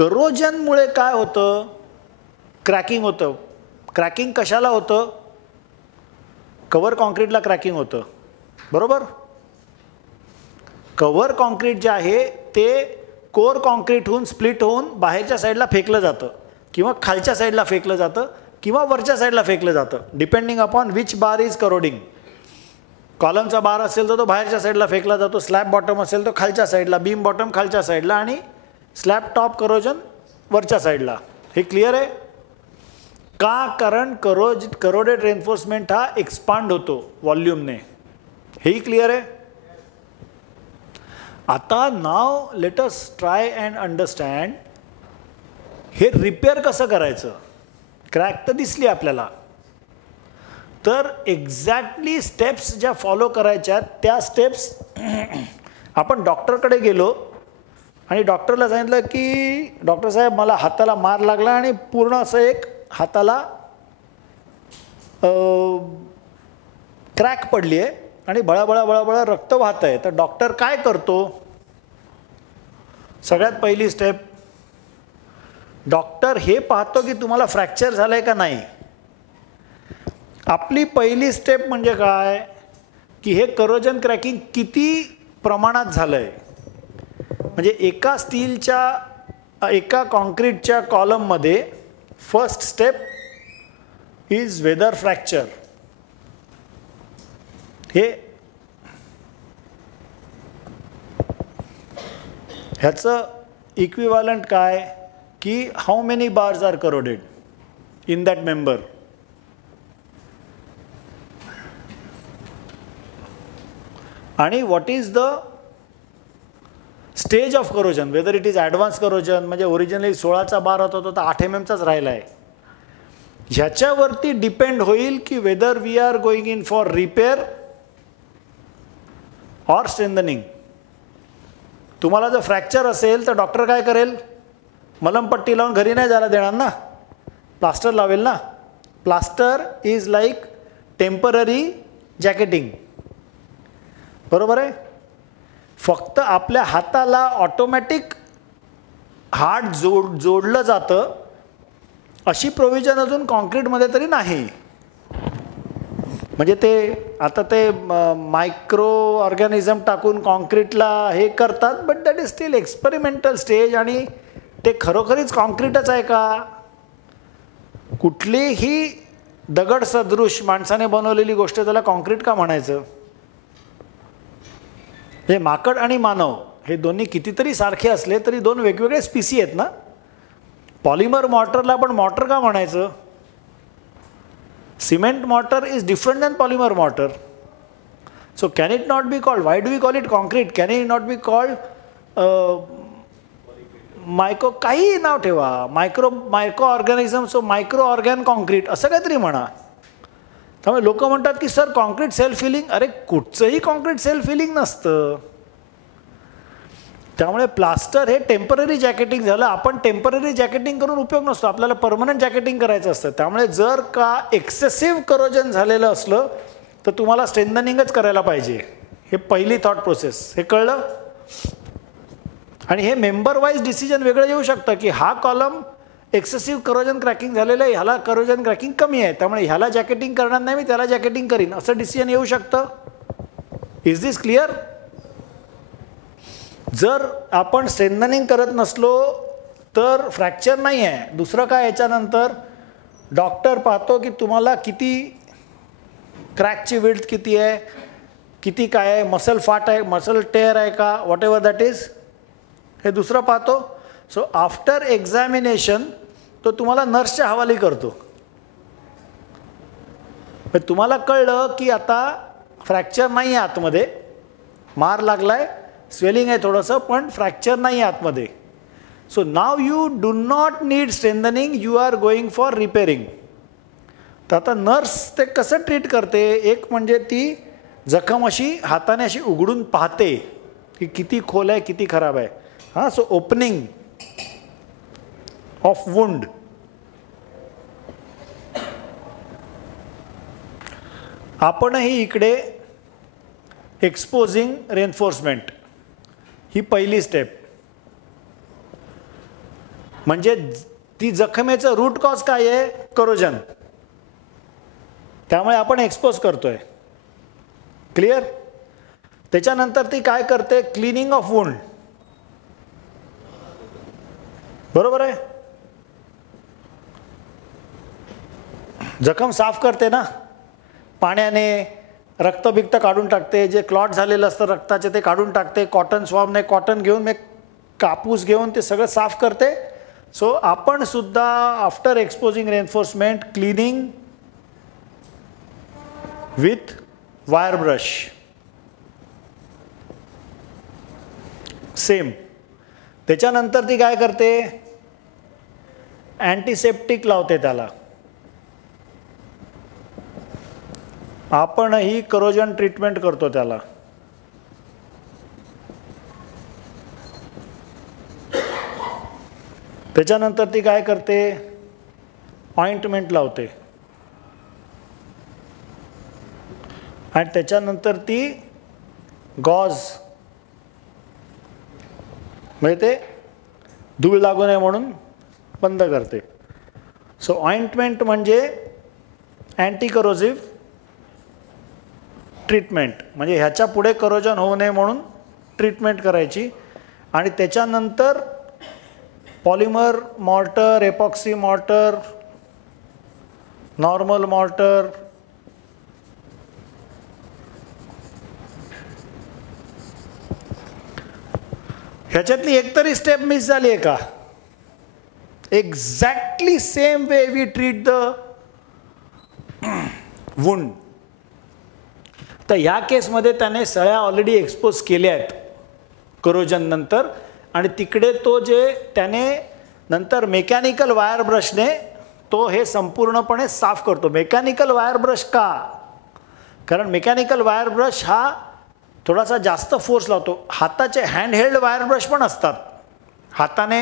करोजनमुळे काय होतं? क्रॅकिंग होतं. क्रॅकिंग कशाला होतं? कव्हर कॉन्क्रीटला क्रॅकिंग होतं, बरोबर. कव्हर कॉन्क्रीट जे आहे ते कोर कॉन्क्रीट होऊन स्प्लिट होऊन बाहेरच्या साईडला फेकलं जातं किंवा खालच्या साईडला फेकलं जातं किंवा वरच्या साईडला फेकलं जातं, depending upon which bar is corroding. कॉलमचा बार असेल तर तो बाहेरच्या साईडला फेकला जातो, स्लॅब बॉटम असेल तर खालच्या साईडला, बीम बॉटम खालच्या साईडला आणि स्लॅब टॉप करोजन वरच्या साईडला. हे क्लिअर आहे का? कारण करोडेड रेन्फोर्समेंट हा एक्सपांड होतो व्हॉल्यूमने. हेही क्लिअर आहे. आता now let us try and understand हे रिपेअर कसं करायचं. क्रॅक तर दिसली आपल्याला, तर एक्झॅक्टली स्टेप्स ज्या फॉलो करायच्या त्या स्टेप्स आपण डॉक्टरकडे गेलो आणि डॉक्टरला सांगितलं की डॉक्टर साहेब मला हाताला मार लागला आणि पूर्ण असं एक हाताला क्रॅक पडली आहे आणि बळाबळा बळाबळा रक्त वाहत आहे. तर डॉक्टर काय करतो? सगळ्यात पहिली स्टेप डॉक्टर हे पाहतो की तुम्हाला फ्रॅक्चर झालं आहे का नाही. आपली पहिली स्टेप म्हणजे काय की हे करोजन क्रॅकिंग किती प्रमाणात झालं आहे. म्हणजे एका स्टीलच्या एका कॉन्क्रीटच्या कॉलममध्ये first step is whether fracture. हे ह्याचं इक्विव्हॅलंट काय की how many bars are corroded in that member. आणि what is the stage of corrosion, whether it is advance corrosion, म्हणजे ओरिजिनली 16चा बार होता तो तर 8 mm राहिला आहे. ह्याच्यावरती डिपेंड होईल की whether we are going in for repair or strengthening. तुम्हाला जर फ्रॅक्चर असेल तर डॉक्टर काय करेल? मलमपट्टी लावून घरी नाही जायला देणार ना, प्लास्टर लावेल ना. प्लास्टर इज लाईक टेम्पररी जॅकेटिंग, बरोबर आहे. फक्त आपल्या हाताला ऑटोमॅटिक हार्ट जोडलं जातं अशी प्रोव्हिजन अजून कॉन्क्रीटमध्ये तरी नाही. म्हणजे ते आता ते मायक्रो ऑर्गॅनिझम टाकून कॉन्क्रीटला हे करतात, but that is steel experimental stage. आणि ते खरोखरीच कॉन्क्रीटच आहे का? कुठलीही दगड सदृश माणसाने बनवलेली गोष्ट त्याला कॉन्क्रीट का म्हणायचं? हे माकड आणि मानव हे दोन्ही कितीतरी सारखे असले तरी दोन वेगवेगळे स्पीसी आहेत ना. पॉलिमर मॉर्टरला पण मॉर्टर का म्हणायचं? Cement mortar is different than polymer mortar. So can it not be called, why do we call it concrete? Can it not be called micro, काही नाव ठेवा, micro organism, so micro organ concrete असं काहीतरी म्हणा. त्यामुळे लोक म्हणतात की sir concrete self healing. अरे कुठचंही कॉन्क्रीट सेल्फ हिलिंग नसतं. त्यामुळे प्लास्टर हे टेम्पररी जॅकेटिंग झालं. आपण टेम्पररी जॅकेटिंग करून उपयोग नसतो, आपल्याला परमनंट जॅकेटिंग करायचं असतं. त्यामुळे जर का एक्सेसिव्ह करोजन झालेलं असलं तर तुम्हाला स्ट्रेंथनिंगच करायला पाहिजे. हे पहिली थॉट प्रोसेस. हे कळलं? आणि हे मेंबर वाईज डिसिजन वेगळं येऊ शकतं की हा कॉलम एक्सेसिव्ह करोजन क्रॅकिंग झालेलं आहे, ह्याला करोजन क्रॅकिंग कमी आहे, त्यामुळे ह्याला जॅकेटिंग करणार नाही, मी त्याला जॅकेटिंग करीन, असं डिसिजन येऊ शकतं. Is this clear? जर आपण स्ट्रेंथनिंग करत नसलो तर फ्रॅक्चर नाही आहे. दुसरं काय, याच्यानंतर डॉक्टर पाहतो की तुम्हाला किती क्रॅकची विड्थ किती आहे, किती काय आहे, मसल फाट आहे, मसल टेअर आहे का, वॉट एव्हर दॅट इज, हे दुसरं पाहतो. सो आफ्टर एक्झामिनेशन तो तुम्हाला नर्सच्या हवाली करतो. तुम्हाला कळलं की आता फ्रॅक्चर नाही आहे आतमध्ये, मार लागला आहे, स्वेलिंग आहे थोडंसं, पण फ्रॅक्चर नाही आहे आतमध्ये. So now you do not need strengthening, you are going for repairing. तर आता नर्स ते कसं ट्रीट करते? एक म्हणजे ती जखम अशी हाताने अशी उघडून पाहते की किती खोल आहे, किती खराब आहे. हां, सो ओपनिंग ऑफ वुंड. आपणही इकडे एक्सपोजिंग रेन्फोर्समेंट ही पहिली स्टेप. म्हणजे ती जखमेचं रूट कॉज काय आहे? करोजन. त्यामुळे आपण एक्सपोज करतोय. क्लिअर? त्याच्यानंतर ती काय करते? Cleaning of wound. बरोबर आहे? जखम साफ करते ना पाण्याने, रक्तबिक्त काढून टाकते, जे क्लॉट झालेलं असतं रक्ताचे ते काढून टाकते, कॉटन स्वॅबने कॉटन घेऊन कापूस घेऊन ते सगळं साफ करते. सो आपण सुद्धा after exposing reinforcement cleaning with wire brush. Same. त्याच्यानंतर ती काय करते? अँटीसेप्टिक लावते त्याला. आपणही करोजन ट्रीटमेंट करतो त्याला. त्याच्यानंतर ती काय करते? ऑइंटमेंट लावते. आणि त्याच्यानंतर ती गॉज, म्हणजे ते धूळ लागू नये म्हणून बंद करते. सो ऑइंटमेंट म्हणजे अँटी करोजिव्ह ट्रीटमेंट, म्हणजे ह्याच्या पुढे करोजन होऊ नये म्हणून ट्रीटमेंट करायची. आणि त्याच्यानंतर polymer mortar, epoxy mortar, normal mortar, ह्याच्यातली एकतरी स्टेप मिस झाली आहे का? Exactly same way we treat the wound. तर ह्या केसमध्ये त्याने सळ्या ऑलरेडी एक्सपोज केल्या आहेत करोजन नंतर, आणि तिकडे तो जे त्याने नंतर मेकॅनिकल वायर ब्रशने तो हे संपूर्णपणे साफ करतो. मेकॅनिकल वायर ब्रश का? कारण मेकॅनिकल वायर ब्रश हा थोडासा जास्त फोर्स लावतो. हाताचे हँडहेल्ड वायर ब्रश पण असतात हाताने,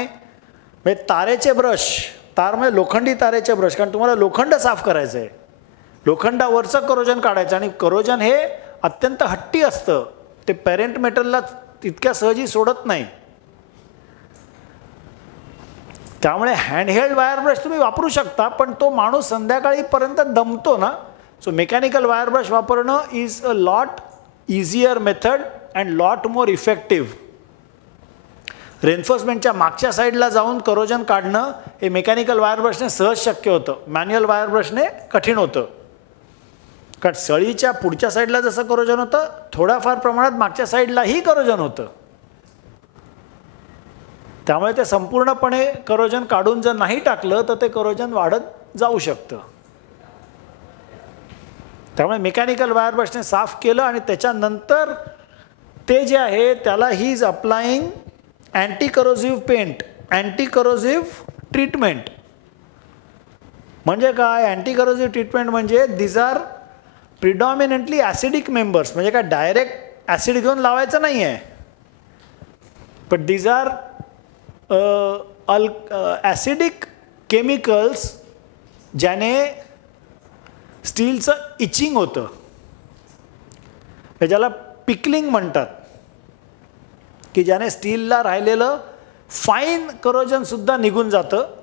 म्हणजे तारेचे ब्रश, तार म्हणजे लोखंडी तारेचे ब्रश, कारण तुम्हाला लोखंड साफ करायचं आहे, लोखंडावरचं करोजन काढायचं. आणि करोजन हे अत्यंत हट्टी असतं, ते पॅरेंट मेटलला तितक्या सहजी सोडत नाही. त्यामुळे हँडहेल्ड वायर ब्रश तुम्ही वापरू शकता, पण तो माणूस संध्याकाळीपर्यंत दमतो ना. सो मेकॅनिकल वायर ब्रश वापरणं is a lot easier method and lot more effective. रेन्फोर्समेंटच्या मागच्या साईडला जाऊन करोजन काढणं हे मेकॅनिकल वायर ब्रशने सहज शक्य होतं, मॅन्युअल वायर ब्रशने कठीण होतं. कारण सळीच्या पुढच्या साईडला जसं करोजन होतं, थोड्याफार प्रमाणात मागच्या साईडलाही करोजन होतं. त्यामुळे ते संपूर्णपणे करोजन काढून जर नाही टाकलं तर ते करोजन वाढत जाऊ शकतं. त्यामुळे मेकॅनिकल वायर ब्रशने साफ केलं आणि त्याच्यानंतर ते जे आहे त्याला ही is applying anti corrosive paint, anti corrosive treatment. म्हणजे काय? अँटी करोजिव्ह ट्रीटमेंट म्हणजे these are predominantly acidic members. म्हणजे काय डायरेक्ट ॲसिड घेऊन लावायचं नाही आहे, but these are acidic chemicals ज्याने स्टीलचं इचिंग होतं, ज्याला पिकलिंग म्हणतात, की ज्याने स्टीलला राहिलेलं फाईन करोजनसुद्धा निघून जातं.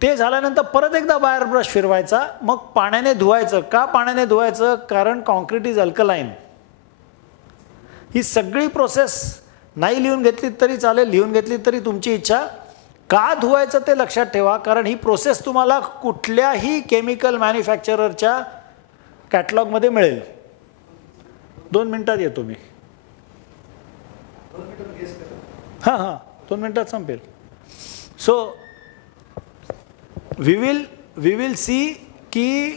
ते झाल्यानंतर परत एकदा वायर ब्रश फिरवायचा, मग पाण्याने धुवायचं. का पाण्याने धुवायचं? कारण कॉन्क्रीट इज अल्कलाईन. ही सगळी प्रोसेस नाही लिहून घेतली तरी चालेल, लिहून घेतली तरी तुमची इच्छा. का धुवायचं ते लक्षात ठेवा, कारण ही प्रोसेस तुम्हाला कुठल्याही केमिकल मॅन्युफॅक्चररच्या कॅटलॉगमध्ये मिळेल. 2 मिनिटात येतो मी. हां 2 मिनिटात संपेल. सो वी विल सी की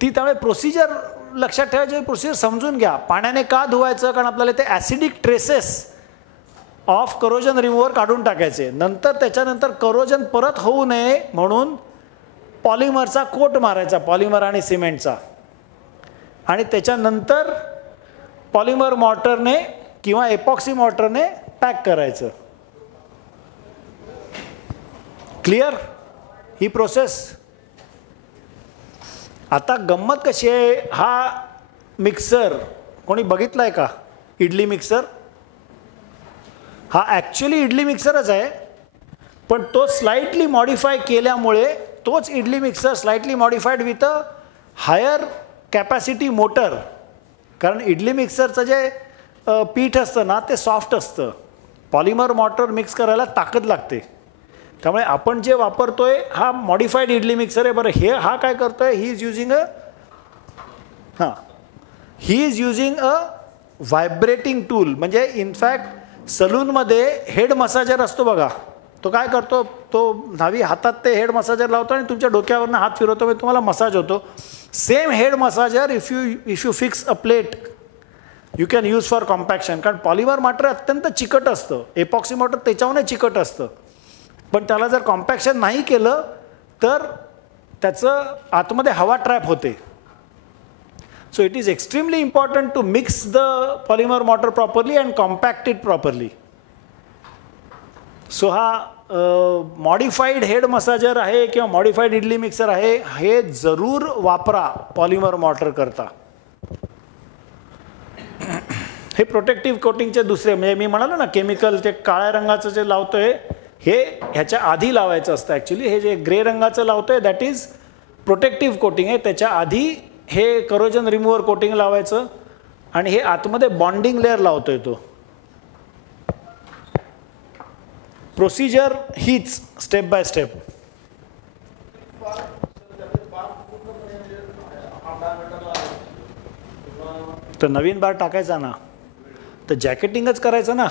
ती त्यामुळे प्रोसिजर लक्षात ठेवायची, प्रोसिजर समजून घ्या. पाण्याने का धुवायचं? कारण आपल्याला ते acidic traces of corrosion remover काढून टाकायचे. नंतर त्याच्यानंतर करोजन परत होऊ नये म्हणून पॉलिमरचा कोट मारायचा, पॉलिमर आणि सिमेंटचा. आणि त्याच्यानंतर पॉलिमर मॉर्टरने किंवा एपॉक्सी मॉर्टरने पॅक करायचं. क्लिअर ही प्रोसेस? आता गंमत कशी आहे, हा मिक्सर कोणी बघितला आहे का? इडली मिक्सर. हा ॲक्च्युली इडली मिक्सरच आहे, पण तो स्लाइटली मॉडिफाय केल्यामुळे तोच idli mixer slightly modified with a higher capacity motor, कारण इडली मिक्सरचं जे पीठ असतं ना ते सॉफ्ट असतं, पॉलिमर मॉटर मिक्स करायला ताकद लागते, त्यामुळे आपण जे वापरतोय हा मॉडिफाईड इडली मिक्सर आहे. बरं हा काय करतोय, he is using a vibrating tool. म्हणजे इनफॅक्ट सलूनमध्ये हेड मसाजर असतो बघा, तो काय करतो, तो न्हावी हातात ते हेड मसाजर लावतो आणि तुमच्या डोक्यावरनं हात फिरवतो, म्हणजे तुम्हाला मसाज होतो. Same head massager if you fix a plate you can use for compaction. कारण पॉलिमर मॉटर अत्यंत चिकट असतं, एपॉक्सी मॉटर त्याच्याहूनही चिकट असतं, पण त्याला जर कॉम्पॅक्शन नाही केलं तर त्याचं आतमध्ये हवा ट्रॅप होते. So it is extremely important to mix the polymer mortar properly and compact it properly. So हा मॉडिफाईड हेड मसाजर आहे किंवा मॉडिफाईड इडली मिक्सर आहे, हे जरूर वापरा पॉलिमर मॉटर करता. हे प्रोटेक्टिव्ह कोटिंगचे दुसरे, म्हणजे मी म्हणालो ना केमिकल ते काळ्या रंगाचं जे लावतोय हे ह्याच्या आधी लावायचं असतं. ॲक्च्युली हे जे ग्रे रंगाचं लावतोय दॅट इज प्रोटेक्टिव्ह कोटिंग आहे, त्याच्या आधी हे करोजन रिमूव्हर कोटिंग लावायचं आणि हे आतमध्ये बॉन्डिंग लेअर लावतोय. तो प्रोसिजर हीच स्टेप बाय स्टेप. तर नवीन बार टाकायचा ना, तर जॅकेटिंगच करायचं ना.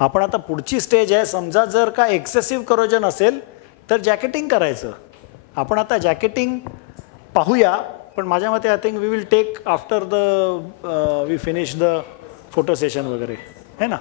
आपण आता पुढची स्टेज आहे, समजा जर का एक्सेसिव्ह करोजन असेल तर जॅकेटिंग करायचं. आपण आता जॅकेटिंग पाहूया, पण माझ्या मते I think we will take after we finish the photo session वगैरे, है ना.